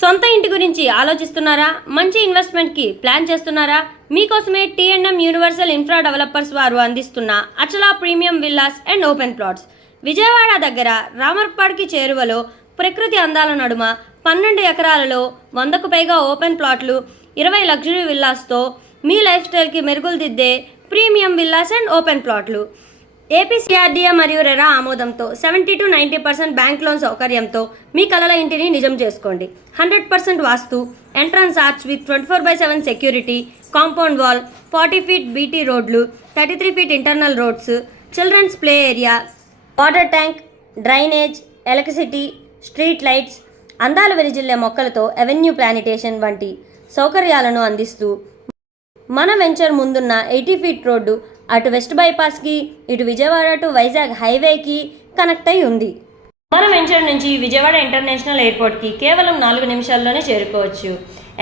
సొంత ఇంటి గురించి ఆలోచిస్తున్నారా? మంచి ఇన్వెస్ట్మెంట్కి ప్లాన్ చేస్తున్నారా? మీకోసమే టీఎంఎం యూనివర్సల్ ఇన్ఫ్రా డెవలపర్స్ వారు అందిస్తున్న Achala premium villas and open plots. Vijayawada దగ్గర రామర్పాడ్కి చేరువలో ప్రకృతి అందాల నడుమ 12 ఎకరాలలో 100కు పైగా ఓపెన్ ప్లాట్లు, 20 లగ్జరీ విల్లాస్తో మీ లైఫ్ స్టైల్కి మెరుగులు దిద్దే ప్రీమియం విల్లాస్ అండ్ ఓపెన్ ప్లాట్లు. ఏపీసీఆర్డీఏ మరియు రెరా ఆమోదంతో 70 to 90% బ్యాంక్ లోన్ సౌకర్యంతో మీ కలల ఇంటిని నిజం చేసుకోండి. 100% vastu, entrance arch with 24/7 security, compound wall, 40 feet BT రోడ్లు, 33 feet internal roads, children's play area, water tank, drainage, electricity, street lights, అందాలు వెలిజిల్లే మొక్కలతో అవెన్యూ ప్లానిటేషన్ వంటి సౌకర్యాలను అందిస్తూ మన వెంచర్ ముందున్న 80 feet రోడ్డు అటు వెస్ట్ బైపాస్కి, ఇటు విజయవాడ టు వైజాగ్ హైవేకి కనెక్ట్ అయి ఉంది. మన వెంచర్ నుంచి విజయవాడ ఇంటర్నేషనల్ ఎయిర్పోర్ట్కి కేవలం 4 నిమిషాల్లోనే చేరుకోవచ్చు.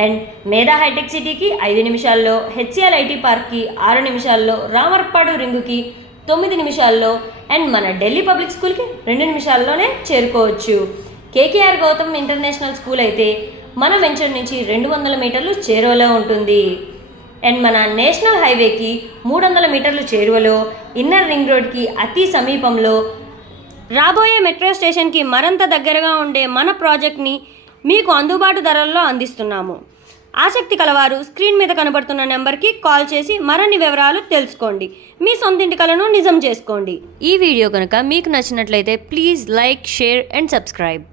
అండ్ మేధా హైటెక్ సిటీకి 5 నిమిషాల్లో, హెచ్సిఎల్ ఐటీ పార్క్కి 6 నిమిషాల్లో, రామర్పాడు రింగుకి 9 నిమిషాల్లో, అండ్ మన ఢిల్లీ పబ్లిక్ స్కూల్కి 2 నిమిషాల్లోనే చేరుకోవచ్చు. కేకేఆర్ గౌతమ్ ఇంటర్నేషనల్ స్కూల్ అయితే మన వెంచర్ నుంచి 200 మీటర్లు చేరువలో ఉంటుంది. అండ్ మన నేషనల్ హైవేకి 300 మీటర్లు చేరువలో, ఇన్నర్ రింగ్ రోడ్కి అతి సమీపంలో, రాబోయే మెట్రో స్టేషన్కి మరింత దగ్గరగా ఉండే మన ప్రాజెక్ట్ని మీకు అందుబాటు ధరల్లో అందిస్తున్నాము. ఆసక్తి కలవారు స్క్రీన్ మీద కనబడుతున్న నెంబర్కి కాల్ చేసి మరిన్ని వివరాలు తెలుసుకోండి. మీ సొంతింటి కలను నిజం చేసుకోండి. ఈ వీడియో కనుక మీకు నచ్చినట్లయితే please like, share and subscribe.